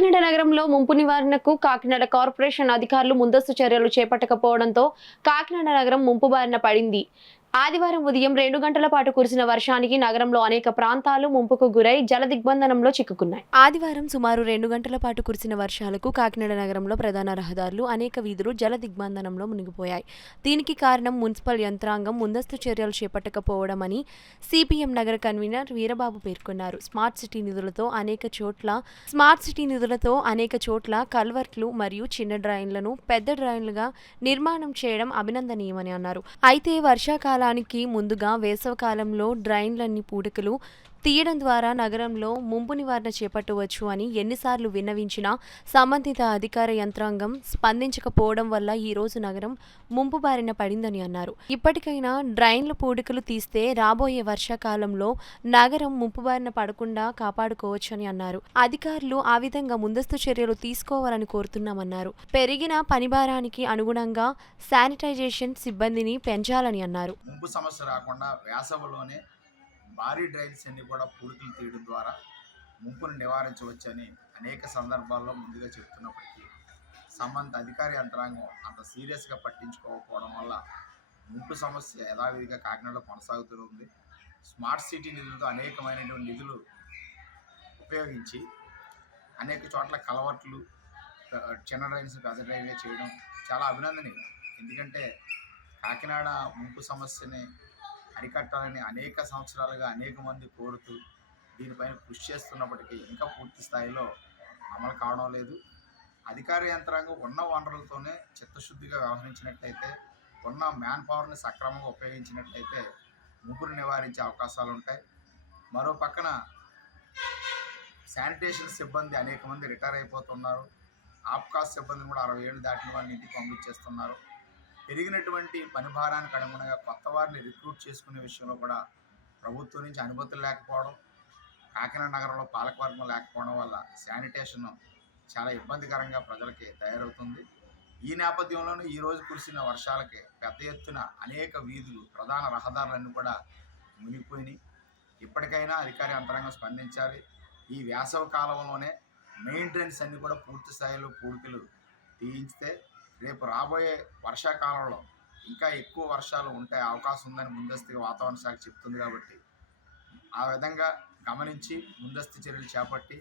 కాకినాడ నగరంలో ముంపు నివారణకు కాకినాడ కార్పొరేషన్ అధికారులు ముందస్తు చర్యలు చేపట్టకపోవడంతో కాకినాడ నగరం ముంపు బారిన పడింది. ఆదివారం ఉదయం 2 గంటల పాటు కురిసిన వర్షానికి నగరంలో అనేక ప్రాంతాలు ముంపుకు గురై జల దిగ్బంధనంలో చిక్కుకున్నాయి. ఆదివారం సుమారు 2 గంటల పాటు కురిసిన వర్షాలకు కాకినాడ నగరంలో ప్రధాన రహదారులు, అనేక వీధులు జల దిగ్బంధనంలో మునిగిపోయాయి. దీనికి కారణం మున్సిపల్ యంత్రాంగం ముందస్తు చర్యలు చేపట్టకపోవడమని సిపిఎం నగర కన్వీనర్ వీరబాబు పేర్కొన్నారు. స్మార్ట్ సిటీ నిధులతో అనేక చోట్ల కల్వర్ట్లు మరియు చిన్న డ్రైన్లను పెద్ద డ్రైన్లుగా నిర్మాణం చేయడం అభినందనీయమని అన్నారు. అయితే వర్షాకాలానికి ముందుగా వేసవికాలంలో డ్రైన్లన్నీ పూడికలు తీయడం ద్వారా నగరంలో ముంపు నివారణ చేపట్టవచ్చు అని ఎన్నిసార్లు విన్నవించినా సంబంధిత అధికార యంత్రాంగం స్పందించకపోవడం వల్ల ఈ రోజు నగరం ముంపు బారిన పడిందని అన్నారు. ఇప్పటికైనా డ్రైన్ల పూడికలు తీస్తే రాబోయే వర్షాకాలంలో నగరం ముంపు బారిన పడకుండా కాపాడుకోవచ్చని అన్నారు. అధికారులు ఆ విధంగా ముందస్తు చర్యలు తీసుకోవాలని కోరుతున్నామన్నారు. పెరిగిన పనిభారానికి అనుగుణంగా శానిటైజేషన్ సిబ్బందిని పెంచాలని అన్నారు. ముంపు సమస్య రాకుండా వేసవిలోనే భారీ డ్రైన్స్ అన్ని కూడా పూడికలు తీయడం ద్వారా ముంపును నివారించవచ్చని అనేక సందర్భాల్లో ముందుగా చెప్తున్నప్పటికీ సంబంధిత అధికార యంత్రాంగం అంత సీరియస్గా పట్టించుకోకపోవడం వల్ల ముంపు సమస్య యథావిధిగా కాకినాడలో కొనసాగుతూ ఉంది. స్మార్ట్ సిటీ నిధులతో అనేకమైనటువంటి నిధులు ఉపయోగించి అనేక చోట్ల కలవర్ట్లు, చిన్న డ్రైన్స్, పెద్ద డ్రైన్లు చేయడం చాలా అభినందనీయం. ఎందుకంటే కాకినాడ ముంపు సమస్యని అరికట్టాలని అనేక సంవత్సరాలుగా అనేక మంది కోరుతూ దీనిపైన కృషి చేస్తున్నప్పటికీ ఇంకా పూర్తి స్థాయిలో అమలు కావడం లేదు. అధికార యంత్రాంగం ఉన్న వనరులతోనే చిత్తశుద్ధిగా వ్యవహరించినట్లయితే, ఉన్న మ్యాన్ పవర్ని సక్రమంగా ఉపయోగించినట్లయితే ముంపును నివారించే అవకాశాలు ఉంటాయి. మరో పక్కన శానిటేషన్ సిబ్బంది అనేక మంది రిటైర్ అయిపోతున్నారు. ఆప్కాస్ సిబ్బందిని కూడా 60 ఏళ్ళు దాటిన వారిని ఇంటికి పంపించేస్తున్నారు. పెరిగినటువంటి పని భారానికి అనుగుణంగా కొత్త వారిని రిక్రూట్ చేసుకునే విషయంలో కూడా ప్రభుత్వం నుంచి అనుమతులు లేకపోవడం, కాకినాడ నగరంలో పాలకవర్గం లేకపోవడం వల్ల శానిటేషన్ చాలా ఇబ్బందికరంగా ప్రజలకి తయారవుతుంది. ఈ నేపథ్యంలోనే ఈరోజు కురిసిన వర్షాలకి పెద్ద ఎత్తున అనేక వీధులు, ప్రధాన రహదారులన్నీ కూడా మునిగిపోయినాయి. ఇప్పటికైనా అధికార యంత్రాంగం స్పందించాలి. ఈ వేసవి కాలంలోనే మెయిన్ డ్రైన్స్ అన్నీ కూడా పూర్తి స్థాయిలో పూడికలు తీయించితే రేపు రాబోయే వర్షాకాలంలో ఇంకా ఎక్కువ వర్షాలు ఉంటే అవకాశం ఉందని ముందస్తుగా వాతావరణ శాఖ చెప్తుంది. కాబట్టి ఆ విధంగా గమనించి ముందస్తు చర్యలు చేపట్టి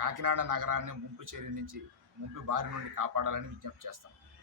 కాకినాడ నగరాన్ని ముంపు బారి నుండి కాపాడాలని విజ్ఞప్తి చేస్తాం.